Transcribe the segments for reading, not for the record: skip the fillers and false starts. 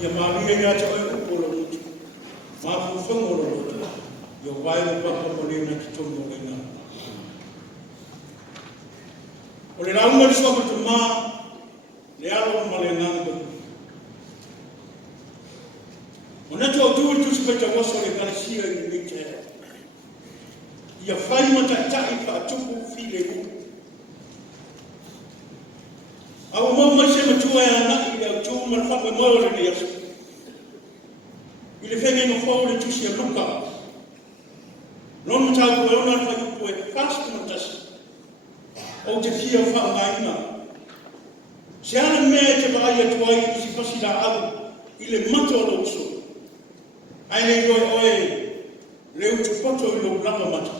ia maria ia te oe upolo mutu. Mafu whangoro roto. Ia waiwa papa morena ki tono reina. O le raunga li soka tu maa, le alo ma le nanga. O neto o tuwe tu sepeta waso le karasia i mite. Ia whai matatai pa tuku file u. Awa mau mai se matua e ana i le autu ma le whakwe mau le ne asu. I le whenge no whau le tusi a luka. Non matau koe ona whai upu e fast matasi. O te kia whaangaina. Se ana mea te vai atuai i si pasi la au i le mato lo uso. Ai le koe oe le utu poto i lo lama mata.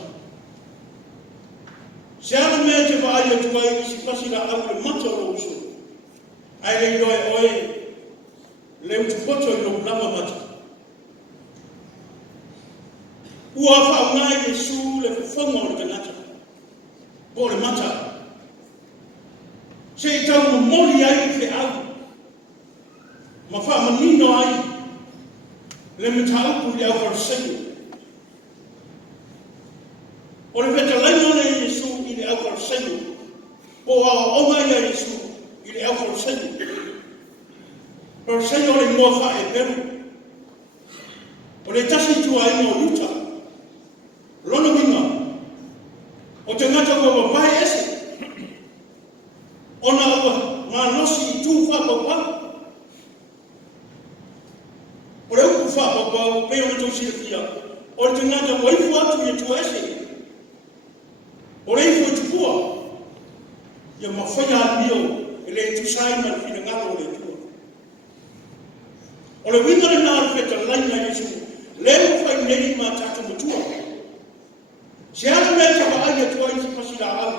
Se ana mea te vai atuai i si pasi la au le mato lo uso. Ai le koe oe le utu poto i lo lama mata. Ua whaungai e su le whonga o le kanata. Po le mata. Se i tau mo mori ai te au. Ma wha manino ai. Le mata upu i au karsenu. O le veta laimone i Yesu i le au karsenu. Po a oma i a Yesu i le au karsenu. Karsenu o le mua wha e peru. O le tasi tua i mo luta. Lono minga. O te ngata kua wapai ese. Ona ua ngā nosi i tū whapapau. O le upu whapapau, peo na tau sira fia. O le te ngata waifu atu i tu ese. O le ifu i tupua. Ia mawhaia mio e le tu saima le fina ngaro o le tua. O le winga le nāru wheta laina Yesu. Le uwhai neri mā tata matua. Se ana mea tapa ai atua i si pasila au.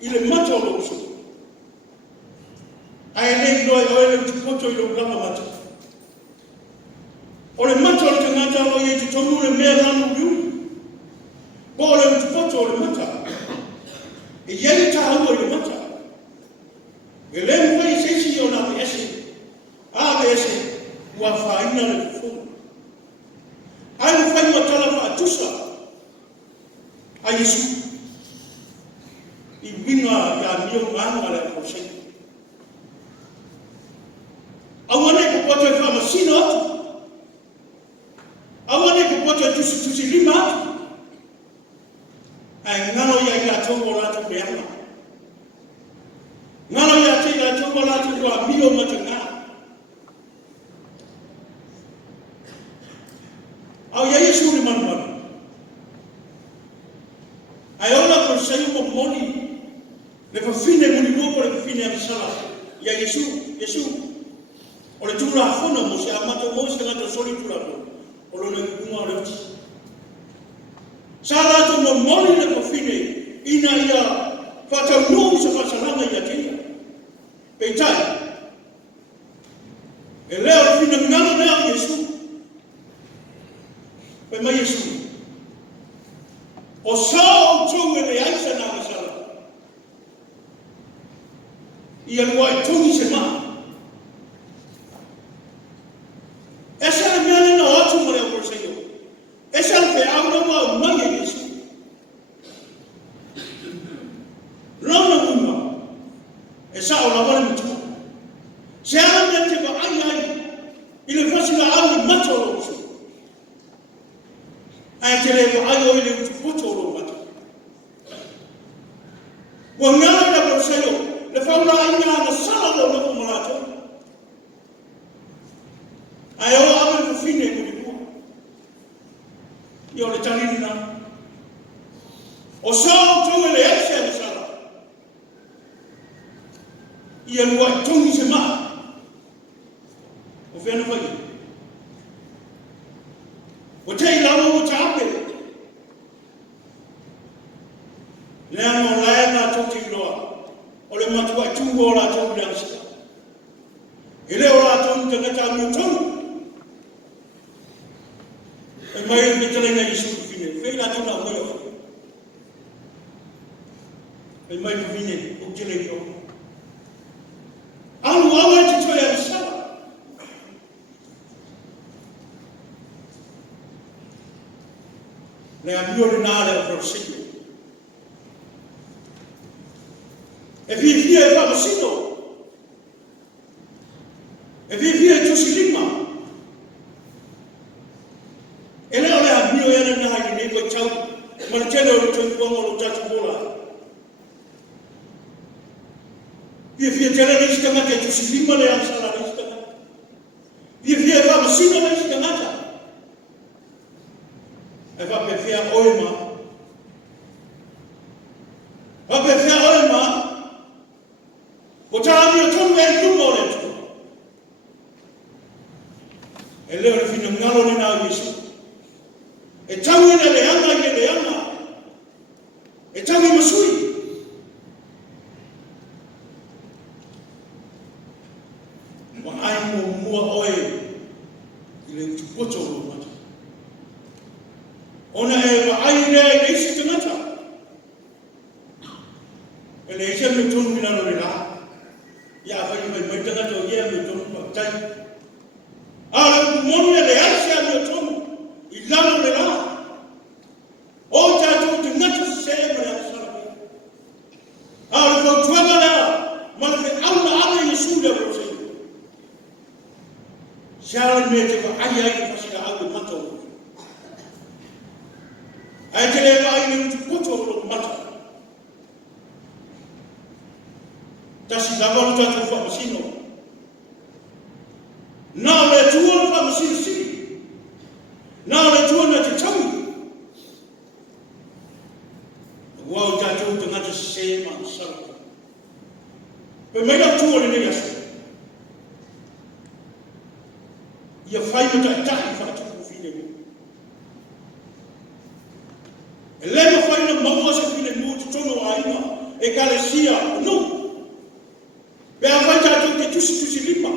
I le mata o lo uso. Ai nei noi oe le tupoto i lo lama mata. O le mata o le tangata o i te tonu le mea lanu riu. Po o le tupoto o le mata. E iei tahua i le mata. E le mwai sesi o na me ese. A me ese. Ua whaina le fufu. Ai mwhai watala wha atusa. A Yesu. I winga ia mio nganga le kosei. Awane ko poto e whamasino atu. Awane ko poto e tusi lima atu. Ai ngano ia i la tongo latu meanga. Ngano ia te i la tongo latu kua mio matanga. Au ia Yesu ni manu. Ai ona ko sayu mo moni. Le fafine muni lupo le fafine amisala. Ia Yesu. O le tūra whona mo se amata mo se ngata soli tūra mo. O lo ne kunga o le uti. Sa rato mo mori le kofine ina ia whatau nui sa whasalanga ia tia. Peitai. E leo le fina ngana lea Yesu. Pe mai Yesu. O sao tū e le aisa nā masala. Ia luai tūni se maa. Esa le mea na atu mo le au korseio. Esa le pe au na wau mai e Yesu. Lona wunga. Esa o la wale mutu. Se ala mea te wa ai. I le fasi la au i mata o lo usu. Ai te le wa ai o i le utu puto o lo mata. Wa ngana na korseio. Le faula ai na sala lo na kumalato. Ai o ame ko fine ko diku. Io le talina. O sao tu le ese le sala. Ia lua tongi se ma. O fena fai. O te ilawa o tape. Le amo lae na toti loa. O le matua tungo o la tongi lansi. Ele o la tongi te ngata mi tongi. E mai e tele na Yesu fine. Fei la tona o yo. E mai fine o tele yo. Alu awa te toya sala. le amio le nale o prosino. E vivia e vamosino. E vivia e tusilima. E leo le amio e le nai ni ko chau. Ma le tele o tu ko mo tatu bola. Vivia tele ni sta ngata tusilima le amsala ni sta. Vivia e vamosino le sta ngata. E va pe fia oima. Va pe fia oima. O tāmi o tonu e tumo le tu. E leo le fina ngalo ni nao Yesu. E tawi na le anga i le anga. E tawi masui. Wa ai mo mua oe i le tupoto o mata. Ona e wa ai rea i leisi tangata. E le esia me tonu mi nano le la. Ya fai mai tanga to ye me tonu pa tai. Ala moni le asia me tonu. Ilano le la. O ta to te ngata se me la sala. Ala ko tuanga la. Ma le ala ala Yesu le ro se. Shala me te ka ai ai fa sila ala mato. Ai te le ai me tu poto ro mata. Tasi lavaru tatu whamasino. Nā le tua whamasino siri. Nā le tua na te taui. Wau tātou te ngata se ma sarata. Pe meira tua le nei asu. Ia whai mata e tahi whatuku whine mu. E lema whai na maua se whine mu te tono a ima. E kalesia no. Bea vai tātou te tusi lima.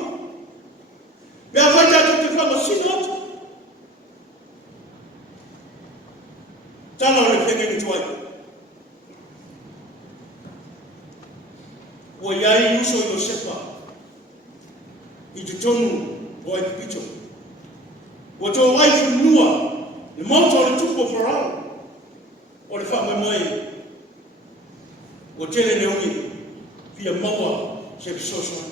Bea vai tātou te whamasina atu. Tāna o le whengeni tuai. Ua iai uso i o sepa. I te tonu o ai pipito. Ua tō ai whanua. Le mauta o le tupo wharau. O le whamemoe. Ua tele neuni. Pia maua. Se soso.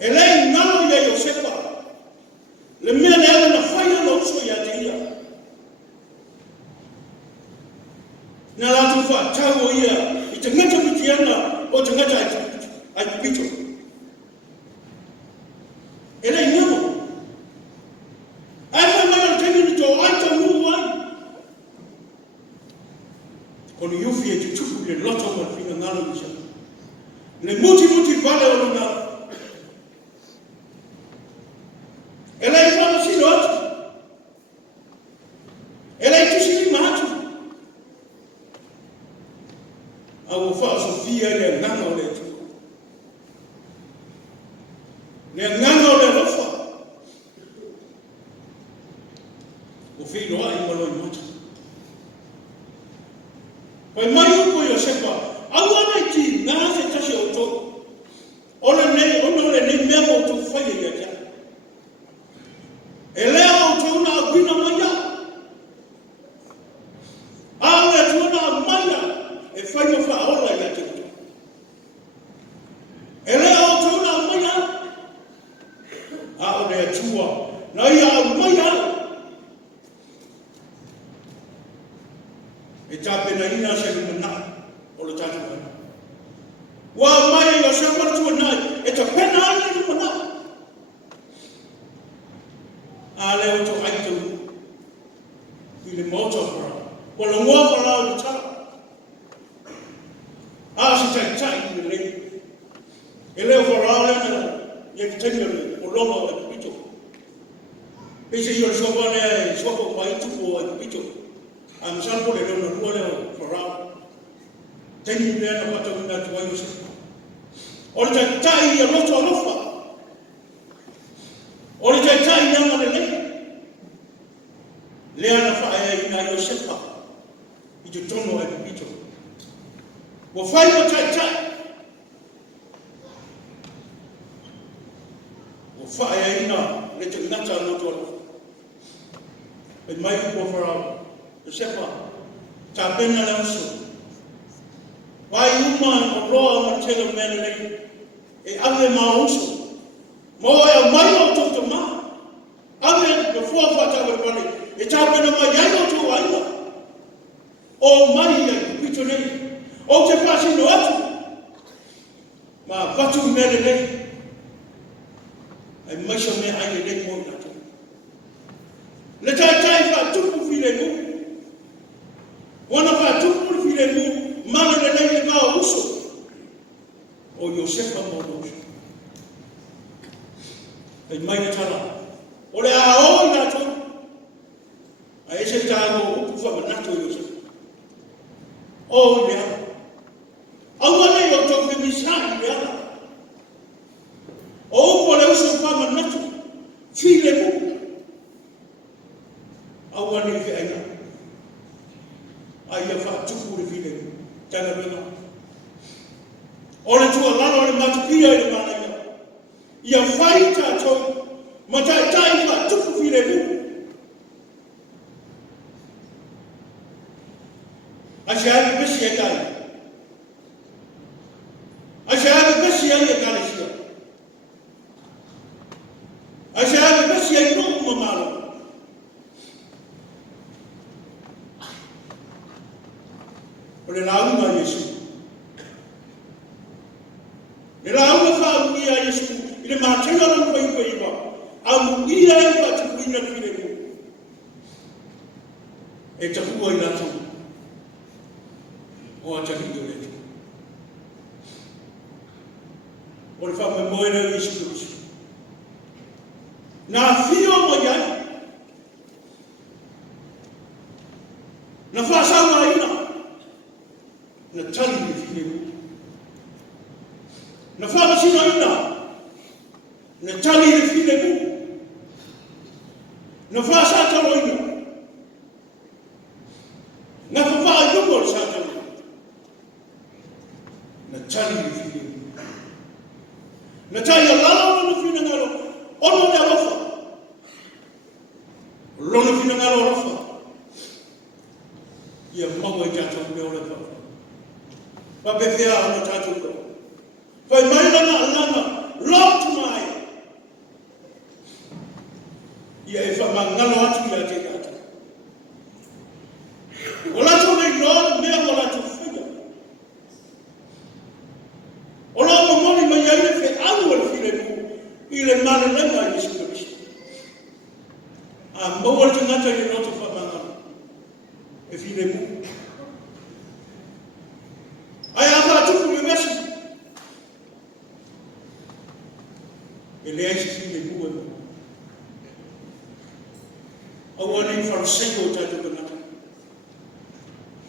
E lei ngalo ia i o sepa. Le mea le ala na whaia na uso ia te ia. Nā lātu wha tau o ia i te ngata piti ana o te ngata ai pito. E lei ngamo. Ai wha mai o tengi ni tō ai tau nuu ai. Kono iufi e te tupu le loto ma whina ngalo i sa. Le muti vale o luna. E lei whamasino atu. E lei tusiri mahatu. A o wha Sofia le nganga o le tuku. Le nganga o le rofa. O whinoa i malo i matu. Pai mai upo i o sepa. Au ana i ti ngā se tasi o tō. Ole nei mea o tō whaia i a tia. E lea o tō na aguina mai a. A lea tō na aguina e whaia wha aola i a tia. E lea o tō na aguina. A o lea tua. Na ia aguina. E tāpena ina se lumana. O le tatu mai. Wa mai o se watu nai e te pena ani ni mana. A le o to ai tu. I le moto para. Wa le ngoa para o le tala. A si tai ni le. E le o para le na ye te tele o longa o le pito. Pe se yo so bane so ko mai tu o le pito. Am sampo le no no le o para. Tengi mea na wata wina tuwa i o sepa. O le tai i a roto a rofa. O le tai i a ngane le. Lea na whae ina i o sepa. I te tono e pipito. Wa whai o tai. Wa whae ina le te ngata a roto a rofa. E mai upo wharau. Josefa, tabena la uso. Vai uma o roa martelo mele nei. E ave ma uso. Mo e mai o toto ma. Ave ke fua fua tabar pale. E tabena ma yai o tu aina. O mai e pito nei. O te pasi no atu. Ma batu mele nei. Ai maisha me ai nei mo na tu. Le tai fa tupu file mu. Wana fa tupu file mu. Mana le nei va uso. O Josefa mo uso. Ai mai na tala. Ole a o na tu. Ai se tago upu fa na tu Josefa. O le. Awane yo to fe misani le. O po le uso fa na tu. File mu. Awane fe aina. Ai fa tupu le file mu. Tala bena. Ole tu ala ole matupia ile mana ya. Ya faita to matai fa tupu file mu. Ashabi besi ya kai. Ashabi besi ya kai sia. Ashabi besi ya no mamalo. Ole lalu ma Yesu. Le lalu fa ya Yesu. Ile ma tena ran ko iba. Am iya fa tu ina file mu. E takuwa ila tu. O acha kidogo. Ole fa me moena Yesu. Na fio moja. Na fa sama ina. Na tali ni file mu. Na fa sino ina. Na tali ni file mu. Na fa sa talo ina. Na fa yuko sa talo. Na tali ni file mu. Na tali la no file ngalo. Ono ya rofa. Lono file ngalo rofa. Ya mago ya tatu me ole fa. Ba be fia ono tatu ko. Ko mai na alama lot mai. Ya ifa mangalo atu ya te kata. Ola tu ne no me ola tu fida. Ola mo moni ma ya le fe alu el file mu. Ile mane na ma Yesu Kristo. A mo wala tu ngata ni no tu fa mangalo. E file mu. Aya fa tu ku me mesu. Ele é file mu. Awani farsengo tatu kana.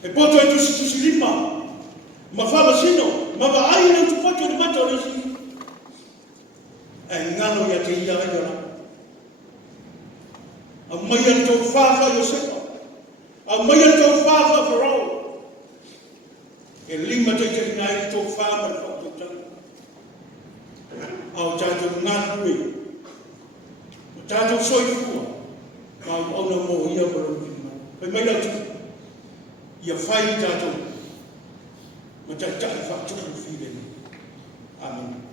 E poto tu silima. Mafala sino, maba ai na tu poto ni mata orisi. E ngano ya te ia ngana. Amaya to fafa Josefa. Amaya to fafa Farao. E lima te te nai to fafa to tatu. Au tatu ngana. Tatu soifua. Kau ona mo ia baru firman. Pai mai tu. Ia fai tato. Macam cak faktur filem. Amin.